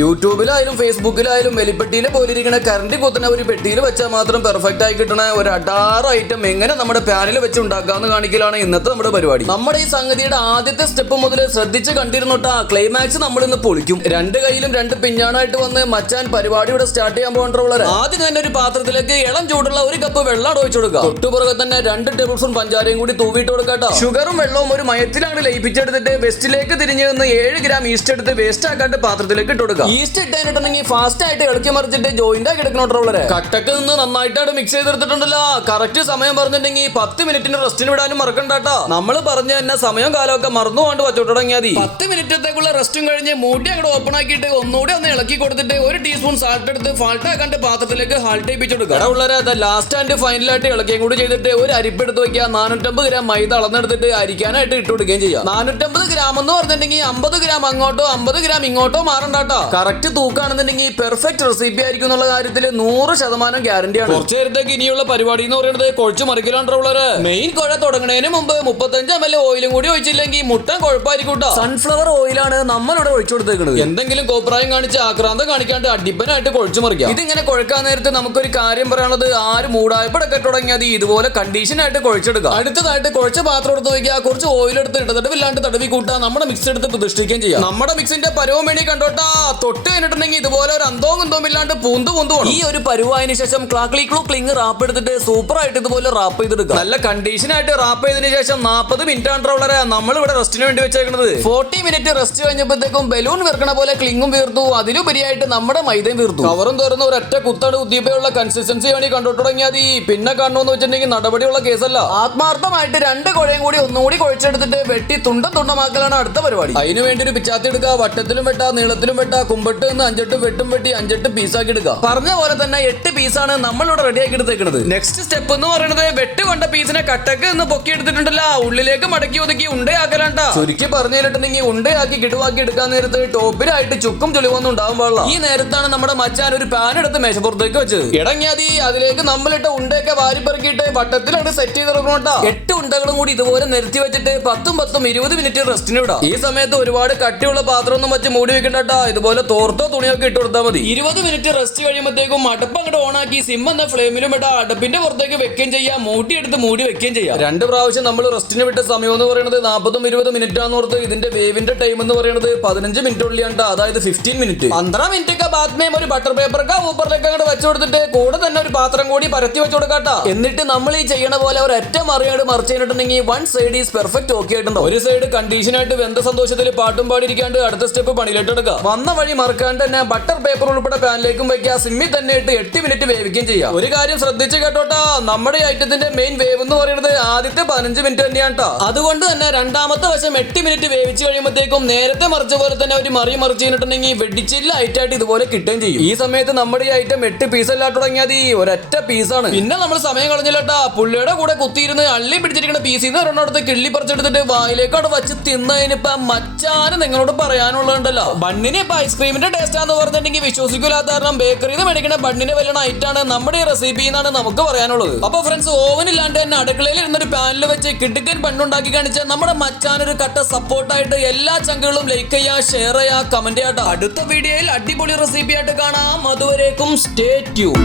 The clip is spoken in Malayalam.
യൂട്യൂബിലായാലും ഫേസ്ബുക്കിലായാലും എലിപ്പെട്ടിയിലെ പോലിരിക്കുന്ന കറണ്ട് കുത്തുന്ന ഒരു പെട്ടിയിൽ വെച്ചാൽ മാത്രം പെർഫെക്റ്റ് ആയി കിട്ടണ ഒരു അടാറ് ഐറ്റം എങ്ങനെ നമ്മുടെ പാനിൽ വെച്ച് ഉണ്ടാക്കാന്ന് കാണിക്കലാണ് ഇന്നത്തെ നമ്മുടെ പരിപാടി. നമ്മുടെ ഈ സംഗതിയുടെ ആദ്യത്തെ സ്റ്റെപ്പ് മുതൽ ശ്രദ്ധിച്ച് കണ്ടിരുന്നോട്ടാ. ക്ലൈമാക്സ് നമ്മൾ ഇന്ന് പൊളിക്കും. രണ്ട് കൈയിലും രണ്ട് പിഞ്ഞാണായിട്ട് വന്ന് മച്ചാൻ പരിപാടി ഇവിടെ സ്റ്റാർട്ട് ചെയ്യാൻ പോകേണ്ടത്. ആദ്യം തന്നെ ഒരു പാത്രത്തിലേക്ക് ഇളം ചൂടുള്ള ഒരു കപ്പ് വെള്ളം ഒഴിച്ചു കൊടുക്കുക. തൊട്ടുപുറകെ തന്നെ 2 ടേബിൾ സ്പൂൺ പഞ്ചാരയും കൂടി തൂവിട്ട് കൊടുക്കാട്ടോ. ഷുഗറും വെള്ളവും ഒരു മയത്തിലാണ് ലയിപ്പിച്ചെടുത്തിട്ട് വെസ്റ്റിലേക്ക് തിരിഞ്ഞ് നിന്ന് 7 ഗ്രാം ഈസ്റ്റ് എടുത്ത് വേസ്റ്റ് ആക്കാണ്ട് പാത്രത്തിലേക്ക് ഇട്ട് കൊടുക്കുക. ഈസ്റ്റ് ഇട്ടായിട്ടുണ്ടെങ്കിൽ ഫാസ്റ്റ് ആയിട്ട് ഇളക്കി മറിച്ചിട്ട് ജോയിന്റ് ആക്കി എടുക്കണോട്ടുള്ളവരെ. കട്ടക്ക് നിന്ന് നന്നായിട്ടാണ് മിക്സ് ചെയ്തെടുത്തിട്ടുണ്ടല്ലോ. കറക്റ്റ് സമയം പറഞ്ഞിട്ടുണ്ടെങ്കിൽ 10 മിനിറ്റിന് റെസ്റ്റിന് വിടാനും മറക്കണ്ടാട്ടോ. നമ്മൾ പറഞ്ഞ തന്നെ സമയം കാലമൊക്കെ മറന്നു കൊണ്ട് വച്ചോട്ട് തുടങ്ങിയാൽ 10 മിനിറ്റത്തേക്കുള്ള റെസ്റ്റും കഴിഞ്ഞ് മൂടി അങ്ങോട്ട് ഓപ്പൺ ആക്കിയിട്ട് ഒന്നുകൂടി ഒന്ന് ഇളക്കി കൊടുത്തിട്ട് 1 ടീസ്പൂൺ സാൾട്ട് എടുത്ത് ഫാൾട്ട് ആക്കാണ്ട് പാത്രത്തിലേക്ക് ഹാൾട്ട് ചെയ്യിപ്പിച്ചെടുക്കുക. ഉള്ളവരെ ലാസ്റ്റ് ആൻഡ് ഫൈനലായിട്ട് ഇളക്കിയും കൂടി ചെയ്തിട്ട് ഒരു അരിപ്പ് എടുത്ത് വയ്ക്കുക. 450 ഗ്രാം മൈദ അളന്നെടുത്തിട്ട് അരിക്കാനായിട്ട് ഇട്ട് കൊടുക്കുകയും ചെയ്യാം. 450 ഗ്രാം എന്ന് പറഞ്ഞിട്ടുണ്ടെങ്കിൽ 50 ഗ്രാം അങ്ങോട്ടോ 50 ഗ്രാം ഇങ്ങോട്ടോ മാറണ്ടാട്ടോ. കറക്റ്റ് തൂക്കാണെന്നുണ്ടെങ്കിൽ പെർഫെക്റ്റ് റെസിപ്പി ആയിരിക്കും എന്നുള്ള കാര്യത്തിൽ 100% ഗ്യാരണ്ടിയാണ്. കുറച്ചു നേരത്തേക്ക് ഇനിയുള്ള പരിപാടി എന്ന് പറയുന്നത് കുഴച്ച് മറിക്കലാണ്ടുള്ളവര്. മെയിൻ കുഴ തുടങ്ങുന്നതിന് മുമ്പ് 35 ml ഓയിലും കൂടി ഒഴിച്ചില്ലെങ്കിൽ മുട്ടൻ കുഴപ്പമായിരിക്കും. സൺഫ്ലവർ ഓയിലാണ് നമ്മളിവിടെ ഒഴിച്ചു കൊടുത്തേക്കുന്നത്. എന്തെങ്കിലും കോപ്രായം കാണിച്ച് ആക്രാന്തം കാണിക്കാണ്ട് അടിപ്പനായിട്ട് കുഴച്ചു മറിക്കാം. ഇതിങ്ങനെ കുഴക്കാൻ നേരത്ത് നമുക്കൊരു കാര്യം പറയാനുള്ളത്, ആര് മൂടായപ്പോഴൊക്കെ തുടങ്ങിയത് ഇതുപോലെ കണ്ടീഷൻ ആയിട്ട് കുഴച്ചെടുക്കുക. അടുത്തതായിട്ട് കുഴച്ച പാത്രം എടുത്ത് വയ്ക്കുക. കുറച്ച് ഓയിൽ എടുത്ത് ഇടതടവില്ലാണ്ട് തടവി കൂട്ടാ. നമ്മുടെ മിക്സ് എടുത്ത് പ്രതിഷ്ഠിക്കുകയും ചെയ്യാം. നമ്മുടെ മിക്സിന്റെ പരുവം വേണ്ടി കണ്ടോട്ടാ. തൊട്ട് കഴിഞ്ഞിട്ടുണ്ടെങ്കിൽ ഇതുപോലെ ഒരു അന്തവും കുന്തവും ഇല്ലാണ്ട് പൂന്തു ഈ ഒരു പരുവായതിനു ശേഷം ക്ലിങ് റാപ്പ് എടുത്തിട്ട് സൂപ്പർ ആയിട്ട് ഇതുപോലെ റാപ്പ് ചെയ്തെടുക്കുക. നല്ല കണ്ടീഷൻ ആയിട്ട് റാപ്പ് ചെയ്തതിനു ശേഷം 40 മിനിറ്റ് ആണ് വളരെ നമ്മൾ ഇവിടെ റെസ്റ്റിന് വേണ്ടി വെച്ചേക്കുന്നത്. 40 മിനിറ്റ് റെസ്റ്റ് കഴിഞ്ഞപ്പോഴത്തേക്കും ബലൂൺ വീർക്കണ പോലെ ക്ലിങ്ങും വീർത്തു. അതിലുപരിയായിട്ട് നമ്മുടെ മൈദയും വീർത്തു. കവറും തുറന്ന് ഒരൊറ്റ കുത്താണ് ഉദ്ദീപയുള്ള കൺസിസ്റ്റൻസി വേണ്ടി കണ്ടോട്ട് തുടങ്ങിയാൽ പിന്നെ കാണണമെന്ന് വെച്ചിട്ടുണ്ടെങ്കിൽ നടപടിയുള്ള കേസല്ല. ആത്മാർത്ഥമായിട്ട് 2 കുഴയും കൂടി ഒന്നുകൂടി കുഴച്ചെടുത്തിട്ട് വെട്ടി തുണ്ടമാക്കലാണ് അടുത്ത പരിപാടി. അതിനു വേണ്ടി ഒരു പിച്ചാത്തി എടുക്കുക. വട്ടത്തിലും വെട്ട, നീളത്തിലും വെട്ട, കുമ്പട്ട് നിന്ന് 5-8 വെട്ടും വെട്ടി 5-8 പീസാക്കി എടുക്കുക. പറഞ്ഞ പോലെ തന്നെ 8 പീസാണ് നമ്മളിവിടെ റെഡി ആക്കി എടുത്തേക്കുന്നത്. നെക്സ്റ്റ് സ്റ്റെപ്പ് എന്ന് പറയുന്നത് വെട്ട് കൊണ്ട പീസിനെ കട്ടക്ക് നിന്ന് പൊക്കി എടുത്തിട്ടുണ്ടല്ല, ഉള്ളിലേക്ക് മടക്കി ഒതുക്കി ഉണ്ടയാക്കലാണ്ട. ചുരുക്കി പറഞ്ഞു കഴിഞ്ഞിട്ടുണ്ടെങ്കിൽ ഉണ്ടയാക്കി കിടുവാക്കി എടുക്കാൻ നേരത്ത് ടോപ്പിലായിട്ട് ചുക്കും ചുളിവൊന്നും ഉണ്ടാവാൻ പാടില്ല. ഈ നേരത്താണ് നമ്മുടെ മച്ചാൻ ഒരു പാൻ എടുത്ത് മേശപ്പുറത്തേക്ക് വെച്ചത്. ഇടങ്ങിയാതി അതിലേക്ക് നമ്മളിട്ട ഉണ്ടയൊക്കെ വാരിപ്പെറുക്കിയിട്ട് വട്ടത്തിലാണ് സെറ്റ് ചെയ്തെടുക്കണോട്ടാ. 8 ഉണ്ടകളും കൂടി ഇതുപോലെ നിരത്തി വെച്ചിട്ട് 10 20 മിനിറ്റ് റെസ്റ്റിന് വിടാം. ഈ സമയത്ത് ഒരുപാട് കട്ടിയുള്ള പാത്രം ഒന്നും വെച്ച് മൂടി വെക്കണ്ടാ. ഇതുപോലെ തോർത്തോ തുണിയൊക്കെ ഇട്ട് കൊടുത്താൽ മതി. 20 മിനിറ്റ് റെസ്റ്റ് കഴിയുമ്പോഴത്തേക്കും അടുപ്പ് അങ്ങോട്ട് ഓണാക്കി സിം എന്ന ഫ്ലെയിമിലും ഇട്ടാ അടുപ്പിന്റെ പുറത്തേക്ക് വെക്കുകയും ചെയ്യാം. മൂട്ടിയെടുത്ത് മൂടി വെക്കുകയും ചെയ്യാം. 2 പ്രാവശ്യം നമ്മൾ റെസ്റ്റിന് വിട്ട സമയം എന്ന് പറയുന്നത് 40-20 മിനിറ്റ് ആണെന്നോർത്ത് ഇതിന്റെ വേവിന്റെ ടൈം എന്ന് പറയുന്നത് 15 മിനിറ്റ് ഉള്ളിയാണ്. അതായത് 15 മിനിറ്റ് 15 മിനിറ്റ് ഒക്കെ ബാത്മേം ഒരു ബട്ടർ പേപ്പറൊക്കെ ഊപ്പറിലേക്ക് അങ്ങോട്ട് വെച്ചു കൊടുത്തിട്ട് കൂടെ തന്നെ ഒരു പാത്രം കൂടി പരത്തി വെച്ചു കൊടുക്കാട്ടാ. എന്നിട്ട് നമ്മൾ ഈ ചെയ്യണ പോലെ ഒരു ഒറ്റ മറിയാട് മറിച്ച് കഴിഞ്ഞിട്ടുണ്ടെങ്കിൽ 1 സൈഡ് ഈസ് പെർഫെക്റ്റ് ഓക്കെ ആയിട്ടുണ്ടോ. ഒരു സൈഡ് കണ്ടീഷൻ ആയിട്ട് വെന്ത സന്തോഷത്തിൽ പാട്ടും പാടിയിരിക്കാണ്ട് അടുത്ത സ്റ്റെപ്പ് പണിയിലിട്ട് എടുക്കുക. വന്ന വഴി മറക്കാണ്ട് തന്നെ ബട്ടർ പേപ്പർ ഉൾപ്പെടെ പാനിലേക്കും വയ്ക്കുക. സിമ്മിൽ തന്നെ ഇട്ട് 8 മിനിറ്റ് വേവിക്കുകയും ചെയ്യാം. ഒരു കാര്യം ശ്രദ്ധിച്ച് കേട്ടോട്ടാ, നമ്മുടെ ഐറ്റത്തിന്റെ മെയിൻ വേവ് എന്ന് പറയുന്നത് ആദ്യത്തെ 15 മിനിറ്റ് തന്നെയാണ് ട്ടോ. അതുകൊണ്ട് തന്നെ രണ്ടാമത്തെ വശം 8 മിനിറ്റ് വേവിച്ച് കഴിയുമ്പോഴത്തേക്കും നേരത്തെ മറിച്ച പോലെ തന്നെ ഒരു മറിച്ച് കഴിഞ്ഞിട്ടുണ്ടെങ്കിൽ വെടിച്ചില്ല ഐറ്റായിട്ട് ഇതുപോലെ കിട്ടുകയും ചെയ്യും. ഈ സമയത്ത് നമ്മുടെ ഈ ഐറ്റം 8 പീസല്ലാട്ട് തുടങ്ങിയാൽ ഒരൊറ്റ പീസാണ്. പിന്നെ നമ്മൾ സമയം കളഞ്ഞില്ലട്ടാ. പുള്ളിയുടെ കൂടെ കുത്തിയിരുന്ന് അള്ളി പിടിച്ചിരിക്കുന്ന പീസിന്ന് ഒരെണ്ണടുത്ത് കിള്ളി പറിച്ചെടുത്തിട്ട് വായിലേക്കോട് വെച്ച് തിന്നതിനിപ്പ മച്ചാന് നിങ്ങളോട് പറയാനുള്ളതുണ്ടല്ലോ. ബണ്ണിന് ഇപ്പൊ ഐസ്ക്രീമിന്റെ ടേസ്റ്റ് ആണെന്ന് പറഞ്ഞിട്ടുണ്ടെങ്കിൽ വിശ്വസിക്കൂലാത്ത കാരണം ബേക്കറിന്ന് മേടിക്കുന്ന ബണ്ണിന് വല്ലണ ഐറ്റാണ് നമ്മുടെ ഈ റെസിപ്പി എന്നാണ് നമുക്ക് പറയാനുള്ളത്. അപ്പൊ ഫ്രണ്ട്സ്, ഓവൻ ഇല്ലാണ്ട് തന്നെ അടുക്കളയിൽ ഇരുന്നൊരു പാനിൽ വെച്ച് കിടുക്കൻ ബണ്ണുണ്ടാക്കി കാണിച്ച നമ്മുടെ മച്ചാനൊരു കട്ട സപ്പോർട്ടായിട്ട് എല്ലാ ചങ്കുകളും ലൈക്ക് ചെയ്യാ, ഷെയർ ചെയ്യാ, കമന്റ് ചെയ്യാട്ടോ. അടുത്ത വീഡിയോയിൽ അടിപൊളി റെസിപ്പി ആയിട്ട് കാണാം. അതുവരേക്കും സ്റ്റേ ട്യൂൺ.